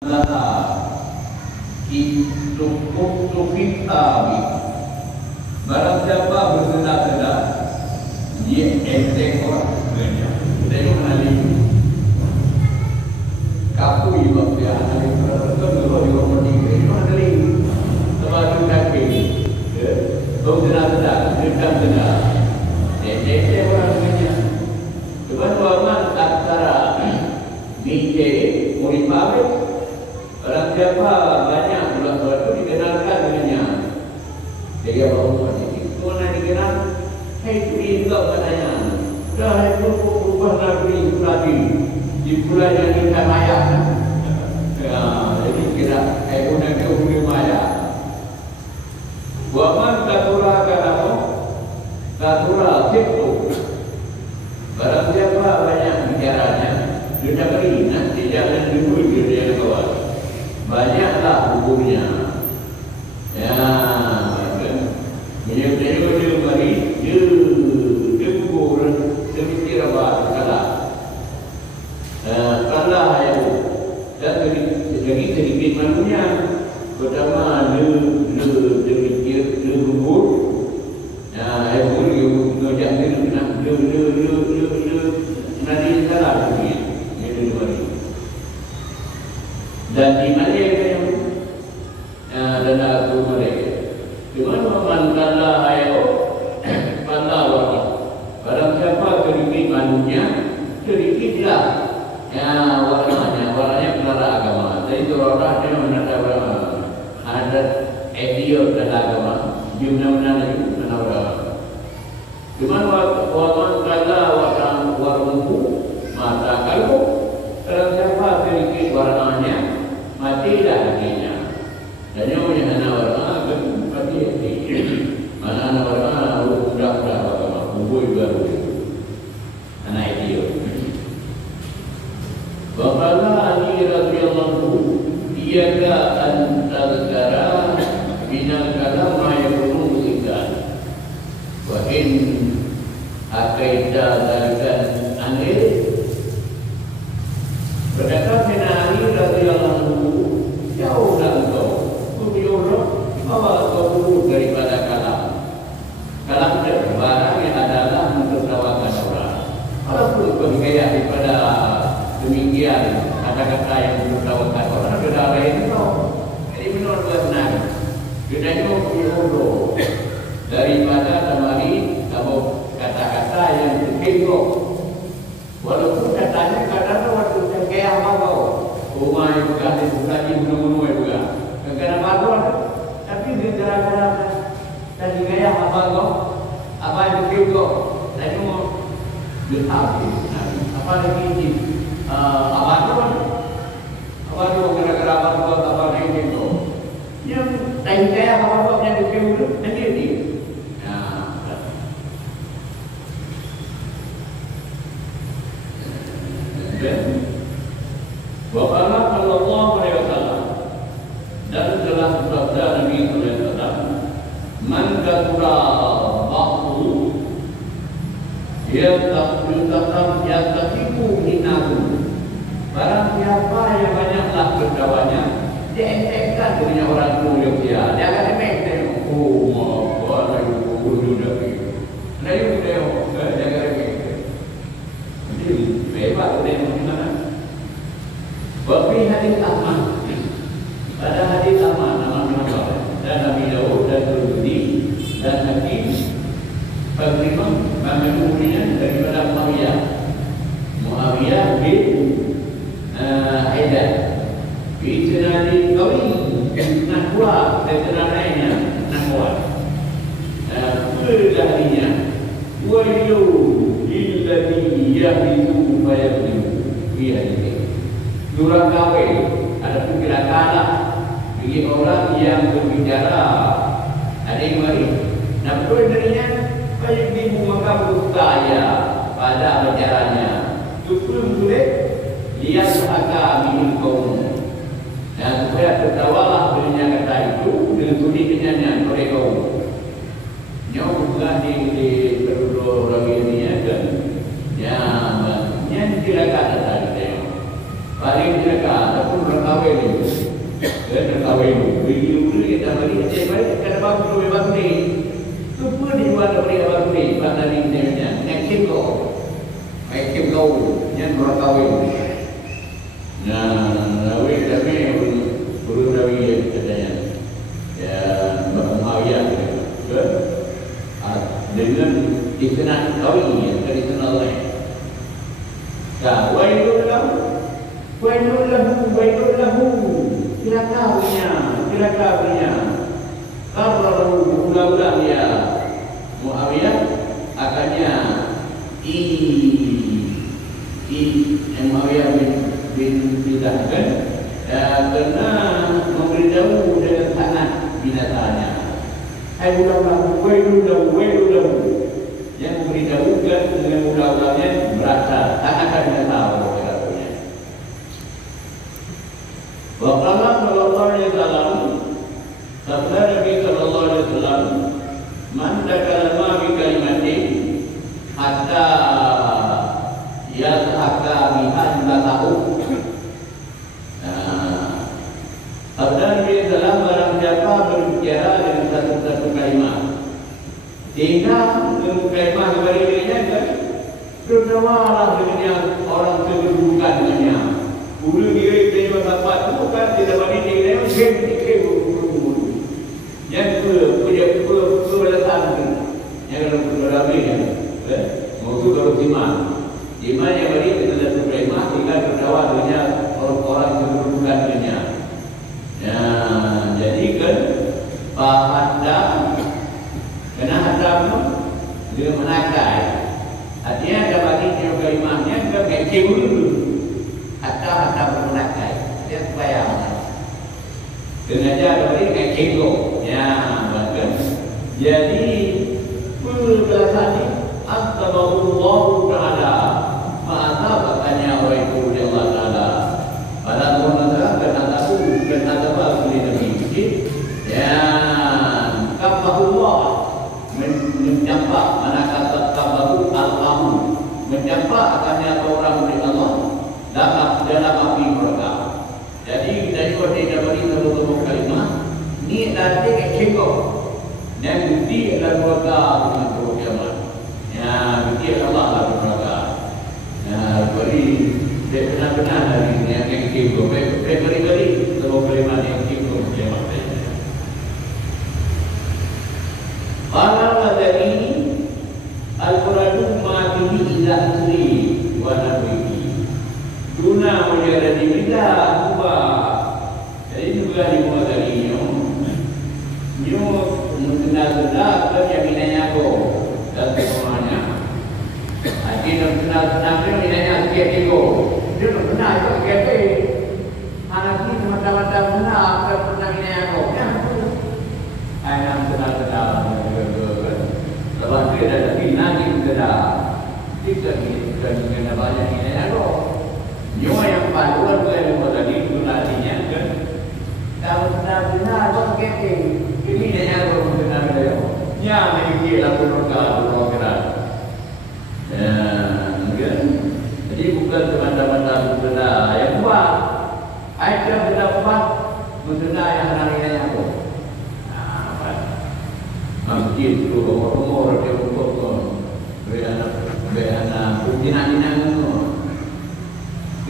Barang siapa berzina-zina, dia enteng orang. Tengok nanti kapu ibu dia nanti berapa dulu di rumah tiga itu nanti sebab itu kaki berzina-zina, zina, enteng orang punya. Sebab orang antara DJ murid pabrik, barang siapa banyak bulan itu dikenalkan dengannya. Dia baru itu nak dikenal, hey ini juga katanya, dah itu berubah negeri lagi di bulan yang kita maya. Jadi kira punya dia punya maya. Waman katura kalau katura itu, barang siapa banyak bicaranya, dia beri nanti jangan dulu dia kawan. Banyaklah hukumnya. Ya. Dia mari dia kubur dia mikir apa kalah yang dan jadi sedikit manusia pertama dia mikir dia kubur yang ngajak dia nak nanti salah dia mari dan di mana yang dan aku mereka cuma mantanlah ayo pandai orang. Barang siapa sedikit manusia, sedikitlah warnanya penara agama. Jadi orang dia menara ada edio dalam agama, jumlah itu menara. Cuma warnanya mata kalbu. Barang siapa sedikit warnanya, matilah hatinya. Dan yang punya warna anak-anak orang sudah hubung baru anak itu. Bapaklah Ali radhiyallahu iyyaka an tadhkara minal kalam ma yakunu musikan wa in akaita dzalikan anil berkata Ali radhiyallahu jauhlah engkau bawa kau daripada kalam. Kalam itu barang yang adalah mentertawakan orang. Walaupun kau dikaya daripada demikian kata-kata yang mentertawakan orang, sudah ada itu. Jadi menurut benar, sudah itu diurut daripada temari kamu kata-kata yang terkengkok. Walaupun katanya kadang-kadang waktu terkaya apa rumah itu kan dibuka bunuh-bunuh juga. Kenapa tuan? Tapi dia terang-terang dan gaya apa yang begitu dan mau berhabis apa lagi ini apa tu gara-gara apa lagi itu yang gaya apa yang begitu nanti ini Bapak Sallallahu Alaihi Wasallam dan telah bersabda Nabi Sallallahu Alaihi Wasallam, man kathura ba'du yataqibu minahu. Barang siapa yang banyaklah berkawannya, dia entengkan dirinya orang mulia dia. Dia akan enteng. Oh, apa itu sudah begitu. Nah itu dia akan enteng. Jadi bebas dia mana? Wafi hadis Ahmad. Pada hadis Ahmad dan Nabi Daud dan Tirmidzi dan Hakim penerima kemudian daripada Muawiyah bin Aidan bisanadi qawi nahwa sebenarnya nahwa berlarinya wailu lilladzi yahidu fayabdu fi hadis durang kawe ada pikiran kalah bagi orang yang berbicara ada yang mari nak perlu darinya banyak ibu maka bertanya pada bicaranya cukup boleh lihat agak minum kaum dan supaya tertawalah darinya kata itu dengan sudi kenyanyian oleh kaum nyawa bukan di perlu lagi ini kan ya yang silakan tadi paling silakan ataupun berkawin dari dunia, yang kiko, yang berakawin. Nah, Nawi kami guru Nawi katanya, ya Muawiyah, dengan dikenal kawin, tradisional lain. Nah, wailul lahu, kira kawinnya. Kalau ulah-ulah dia Muawiyah akannya Muawiyah bin Bidahkan karena memberitahu dengan sangat binatangnya. Hai ulah-ulah, wailul yang memberitahukan dengan ulah-ulahnya berasa akan binatang. Waqala sallallahu alaihi wasallam, sabda Nabi sallallahu alaihi wasallam, man takallama bi kalimatin hatta yadhaka biha tahu. Sabda Nabi sallallahu barang siapa berbicara dengan satu kalimat sehingga kalimat kepada dirinya kan tertawalah dengan orang kedudukan dengannya. Ulu diri dari bapak itu bukan tidak bagi diri yang sedikit bulu. Yang keberatan yang berlebih maksud kalau iman yang bagi kita tidak terima jika terdawa dengan orang-orang kedudukan dunia. Ya, jadi kan Pak Hadam kena Hadam dia menakai. Artinya ada bagi dia imannya dia kecil dulu. Atau menakai dia supaya sengaja beri kayak kego ya bahkan jadi belasan ini astagfirullah taala maka katanya wa itu Allah taala pada Allah dan tahu dan apa boleh demikian ya kafahullah menyapa mana kata kafahu al-amu menyapa akannya orang dari Allah dalam api mereka. Jadi dari kode dari seluruh kalimat ni nanti kekeko dan bukti adalah mereka dengan program. Ya bukti Allah lah mereka. Ya beri benar-benar hari ini yang kekeko. Beri seluruh kalimat yang kekeko program. Kalau dari Al-Quranu ma'bihi ila asri wa nabihi guna menjadi benda ubah. Jadi juga dimulai dari nyu mengenal-kenal keyakinannya aku dan semuanya. Jadi mengenal-kenal keyakinannya sekian dia benar itu sekian. Anak ini teman-teman benar keyakinannya aku. Anak kenal-kenal lepas dia ada nanti kenal. Kita kita banyak ini aku. Nyawa yang paduan boleh membuat itu nantinya kan. Kalau benar-benar apa keting ini dia yang benar-benar ya memiliki laporan keras. Kan? Jadi bukan teman-teman benar yang buat. Ada benar benar yang hari ini aku. Masjid tu umur dia untuk beana pimpinan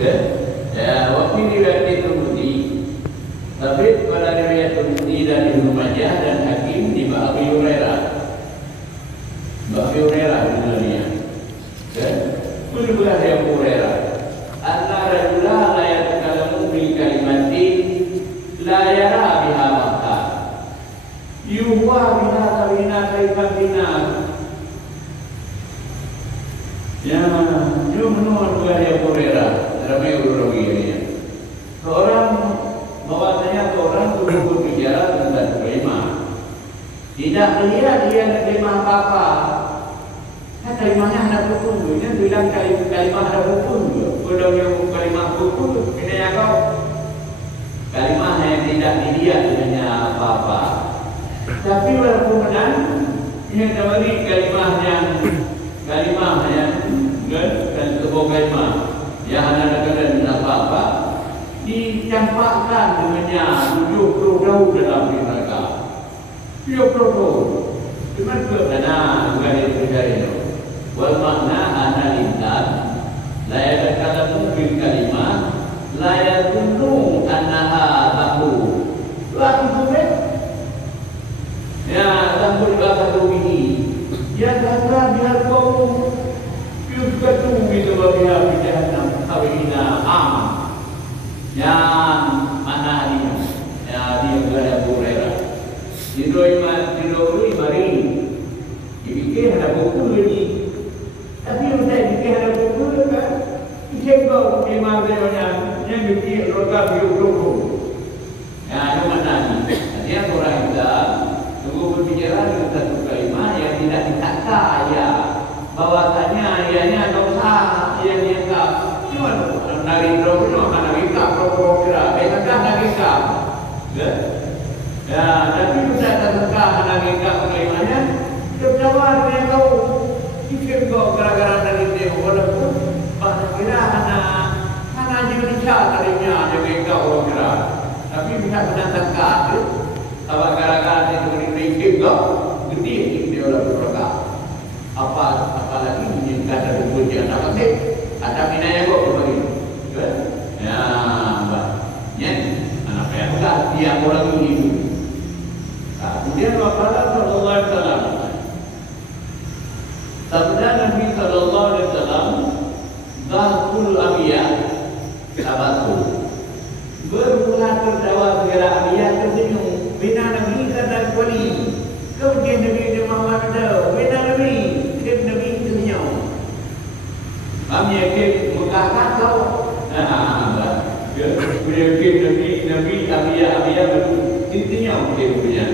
ya, waktu riwayat Tirmidzi, tapi pada riwayat Tirmidzi dan Ibnu Majah dan Hakim di Abi Hurairah sebenarnya. Juga Abu Hurairah. Antara rajula la yatakallamu bil kalimatin la yara biha waqta. Yuwa bina kaifatina. Ya, menurut Abu Hurairah ramai urut-urut ini. Seorang bahwasanya seorang guru berbicara tentang kalimat, tidak melihat dia menerima apa-apa. Kalimatnya ada hukum, dia bilang kalimat ada hukum. Kalau yang kalimat hukum, ini yang kau kalimat yang tidak dilihat dengan apa-apa. Tapi walaupun benar, ini kembali kalimat yang dan sebuah kalimat yang ada dengan apa-apa dicampakkan dengannya 70 tahun dalam diri mereka. 70 tahun Cuma dua mana bukan itu dari itu. Wal makna analintan layak kata mungkin kalimat layak tunduk anaha tahu. Laku tuh ya tahu bahasa ini. Ya kata biar kau juga tu itu biar bicara kawina yang mana dia? Ya dia berada Burera. Didoi mari. Dipikir ada buku ini. Tapi udah dipikir ada buku kan? Dipikir kau memang dia yang dipikir roda biru. Ya itu mana ni? Dia orang kita tunggu berbicara dengan satu kalimat yang tidak ditata ya. Bahwasanya ianya dosa yang dianggap cuma dari roda mana kita pro-pro-kira. Mereka nak kita. Ya, tapi sudah tertengah lagi kat kalimatnya. Terjawab dengan kau fikir kau gara-gara dari dia walaupun bahasa kira hana Indonesia tadinya jaga kau kira. Tapi bisa sudah tertengah tu. Sebab gara-gara dia fikir kau gede dia orang berkata. Apalagi menjadi ada buku yang tak penting. Ada minanya kau berbagi. Ya, ya. Anak yang tak dia orang ini. Kemudian wafat sallallahu alaihi wasallam. Sabda Nabi sallallahu alaihi wasallam, "Zahul anbiya sabatu." Bermula terdawa segala anbiya tersenyum. Bina Nabi kata wali. Kemudian Nabi Muhammad kata, "Bina Nabi, kita Nabi tersenyum." Kami yakin Mekah kau. Kemudian Nabi anbiya betul. Tersenyum dia punya.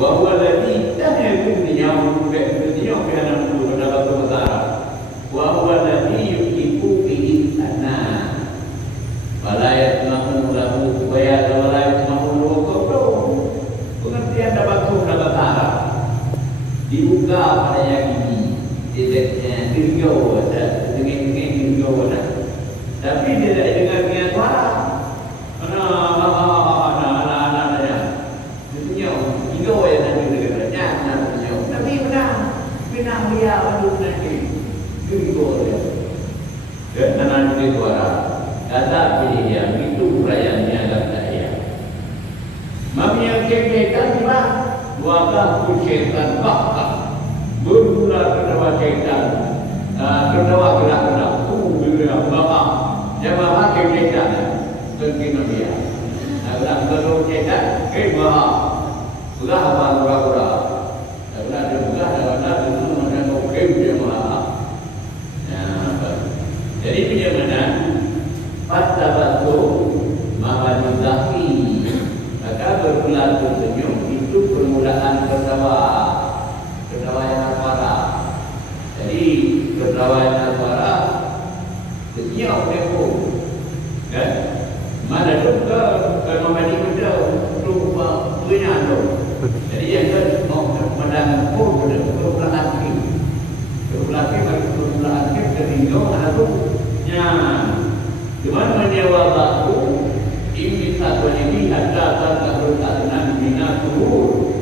Wahwa lagi tak ada dunia dunia kerana dulu pada waktu besar. Wahwa lagi yukipu sana. Walayat mahu lahu wayat walayat mahu lahu. Pengertian dapat tu dapat arah. Dibuka pada yang ini. Dia tinggal ada dengan tinggal ada. Tapi dia tidak dengan suara. Nak dia lalu nanti dulu dia. Dan nanti suara kata pilih yang itu perayanya kata dia. Mami yang kekaitan juga wabah syaitan bakal bermula terdawa syaitan terdawa gerak-gerak gerak bakal jamaah kekaitan terkena dia. Dalam kalau syaitan kebah sudah apa gura-gura. Ada juga ada jadi punya mana fatabatu mawadudaki maka bermula tersenyum itu permulaan tertawa yang parah. Jadi tertawa yang parah senyum tempo kan mana doktor kalau mandi muda lupa punya tu. Jadi yang tu mau menang pun permulaan ketinggal atau cuman menyewa baku ini satu ini ada tak bina turun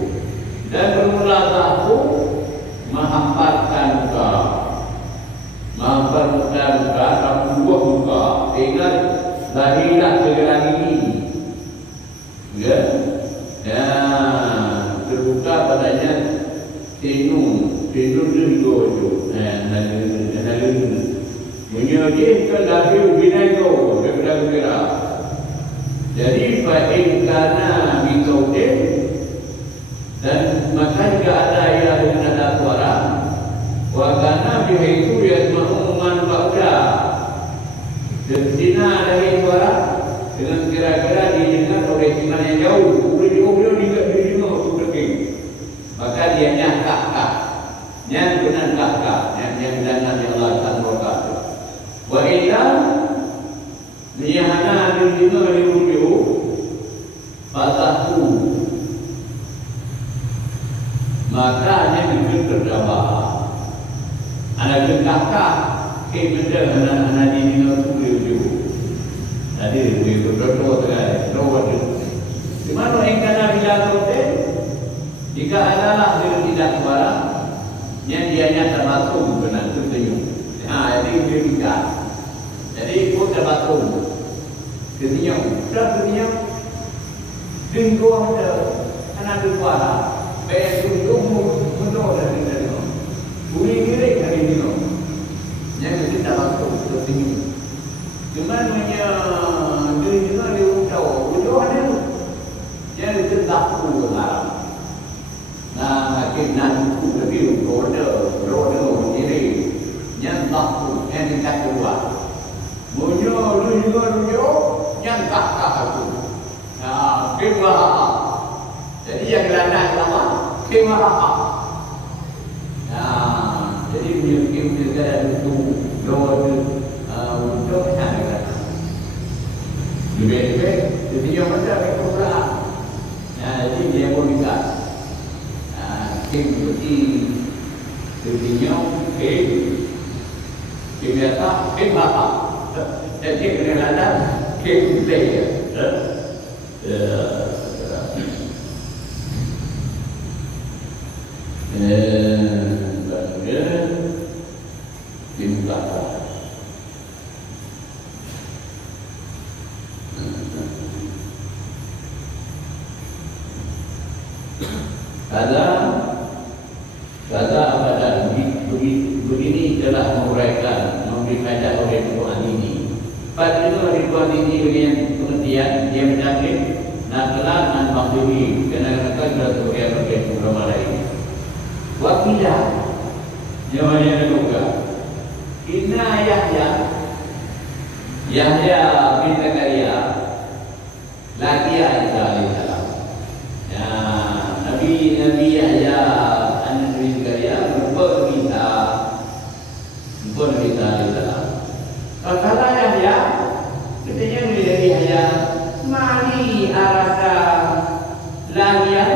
dan bermula baku menghamparkan muka buah muka ingat lahirlah segera ini ya terbuka padanya tenun dulu menyediakan lahir binayo kira-kira. Jadi fa'in kana mitautin dan maka jika ada ia dengan ada suara wa kana bihaitu yasma'u man ba'da dan sina ada suara dengan kira-kira didengar oleh iman yang jauh beliau juga didengar seperti maka dia nyakak yang benar kakak yang dana di Allah Taala. Wa illa liyahana lima ribu fatahu maka yang itu terdawa anak kakak kemudian anak ini ribu tadi ribu berdoa sekali doa itu cuma orang kena bila tu Jika adalah dia tidak sembarang, yang dianya terbatung benar tersenyum. Jadi dia tidak. Jadi pun terbatung, tersenyum, tersenyum. Dingkuang ada, anak dikuara, bayar tunjuk mundur dari sana. Buli miring dari sana. Yang kita terbatung tersenyum. Cuma punya diri kita dia tahu, dia ada. Yang terdak pun lah. Nah, kita lebih roda diri yang takut yang dekat keluar. Munyo yang tak aku. Nah, keluar. Jadi yang gelandang lama keluar. Nah, jadi mungkin kita ada roda untuk sana. Lebih jadi yang mana keluar. Nah, jadi dia pun dekat. Seperti sepertinya biasa apa jadi kadang-kadang play Kata pada begini telah menguraikan memberi faedah oleh Tuhan ini. Pada itu Ridwan ini dengan pengertian dia menyakit nakalan dan maksudnya kenal-kenal beraturan berkaitan dengan lain. Wakilah jawabannya juga. Inna Yahya bin Zakaria lagi Isa alaihissalam. Ya, Nabi Yahya Nabi Zakaria berbuat kita alaihissalam. Kata Yahya, katanya dari Yahya, mali araka lahian,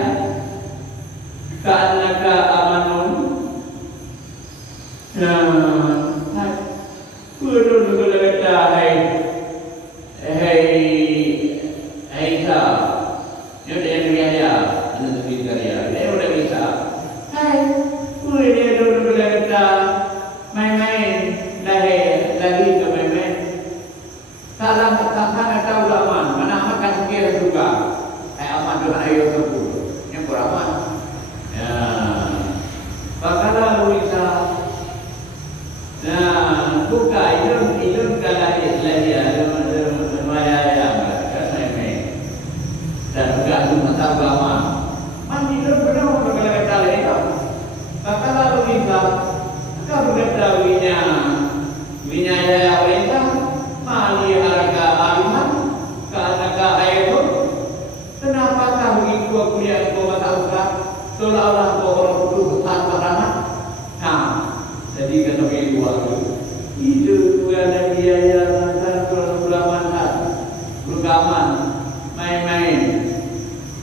kanaka amanun. Kurun kalau kata hai Isa, dia dari Yahya, Nabi Zakaria, dia udah bisa. Hai, dia dulu kata main-main lagi ke main-main. Salam tak tahu aman, mana makan kira juga. Aman tu ayo tu, yang beraman. Ya, bakalah bisa. Nah, buka ilmu kalau Islam maya kan main-main. Dan juga cuma tahu aman. Mandi ilmu benar kalau kata lain. Bakalah bisa. Kau berkata winyaya wanita mali harga aliman karena ayat kenapa kau begitu kuliah kau tahu seolah-olah kau orang itu tanpa rahmat. Nah, jadi kata begitu waktu itu bukan biaya antara ulama beragaman main-main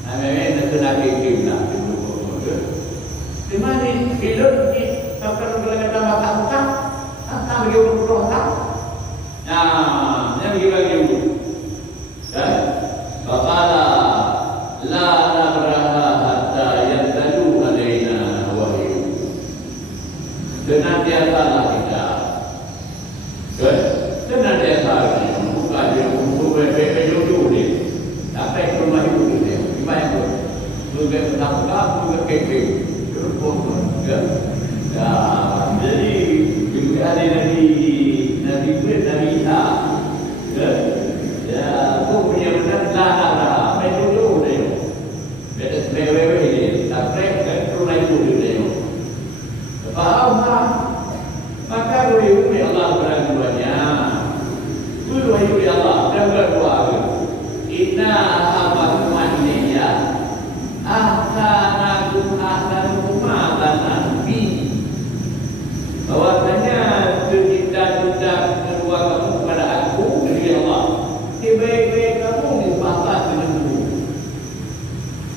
dan kena kirim lah di mana hidup akan berkata mata akan bagi berusaha. Nah, yang bagi dan bapala la nabraha hatta yatalu alaina wahyu. Senantiasa kita senantiasa bukan dia berpejodoh ni sampai ke rumah itu dia gimana pun juga tak juga kekeh ya, jadi juga ada Nabi Isa, ya, tu punya benar lah, metode dia, beda dia, tapi tu lain dia. Faham tak? Maka wahyu Allah berangguanya, wahyu Allah dan berdua. Inna amannya, ahsanakum bahwasanya cerita-cerita kedua kamu kepada aku dari Allah sebaik-baik kamu disepakati dengan aku.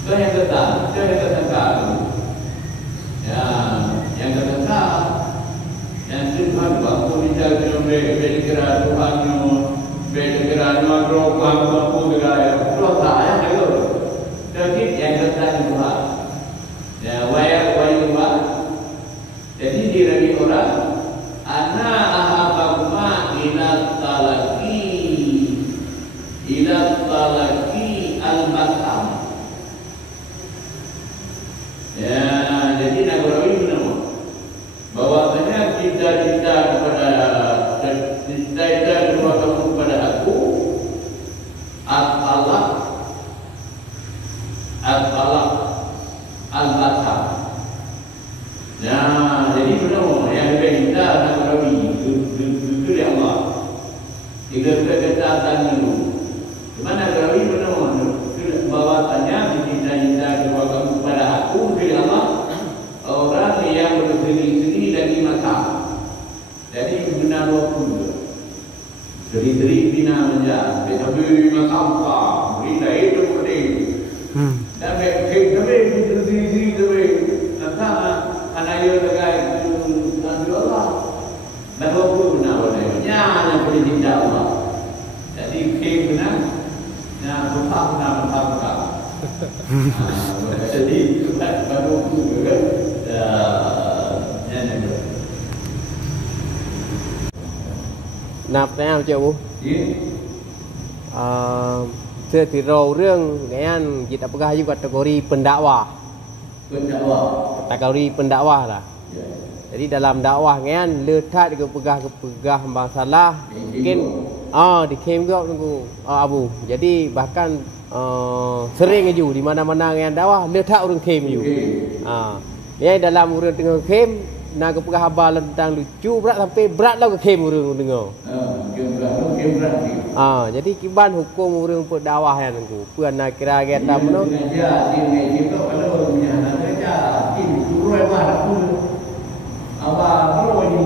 Saya katakan ya, yang katakan yang Tuhan waktu bicara dengan berkira Tuhan berkira makro waktu berkira Tuhan saya itu jadi yang katakan Tuhan kejahatan dulu. Dimana Rawi menemukan bahwasanya cinta-cinta keluarga kepada aku dari Allah orang yang berseri-seri dari mata. Jadi benar waktu seri-seri bina menjadi tapi mata berita itu penting. Dan kami seri-seri tapi nanti anak yo legai nanti Allah. Dan waktu benar wadanya hanya politik Allah. Jadi benar. Nah, benar. Jadi baru juga nạp thế nào chú? Thưa thì rồi riêng cái anh kita pegang juga kategori pendakwah. Kategori pendakwah lah. Jadi dalam dakwah kan letak dia pegang masalah mungkin di kem juga tunggu Abu. Jadi bahkan sering aja di mana-mana yang dakwah letak orang kem juga. Ni dalam orang tengah kem nak pegang habar tentang lucu berat sampai berat lah ke kem orang dengar. Jadi kiban hukum orang untuk dakwah yang tunggu. Puan nak kira kita mana? Ya, di kalau punya nak kerja, ini turun mana pun. Awak kalau ini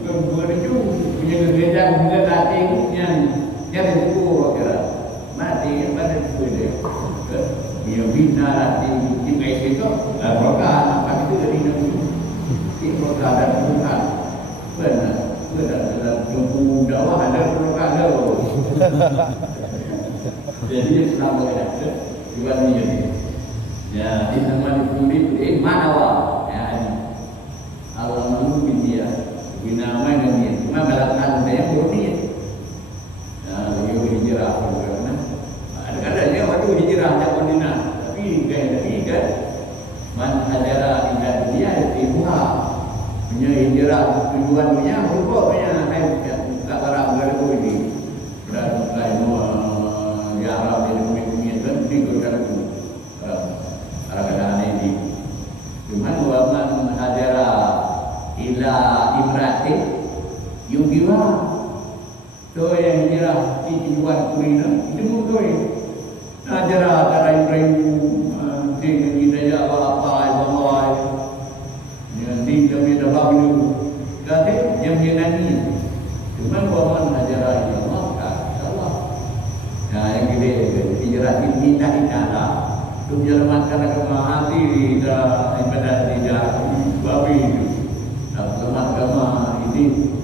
punya kerja punya dating yang itu kira mati pada itu dia. Dia bina dating di Mexico, mereka apa itu dari negeri. Mereka ada bukan benar tunggu dakwah ada mereka ada. Jadi selama ada juga ni. Ya, di sana di mana awak? Allah menunggu dia bina mai dengan dia cuma belakang saya baru dia beliau hijrah karena ada-ada dia waktu hijrah ke Madinah tapi kan man hajara ila dunia tiba punya hijrah tujuannya rupanya tak barang berlaku ini dan lain di Arab di dunia kan tinggal itu ada ini cuma man hajara ila imratin yung giwa to yang kira tujuan kulina itu mungkin najara tarai dengan hidayah apa bawai yang di kami dapat dulu jadi yang menani cuma bawa najara itu Allah nah yang gede hijrah minta italah untuk menyelamatkan agama hati dan ibadah tidak babi itu agama ini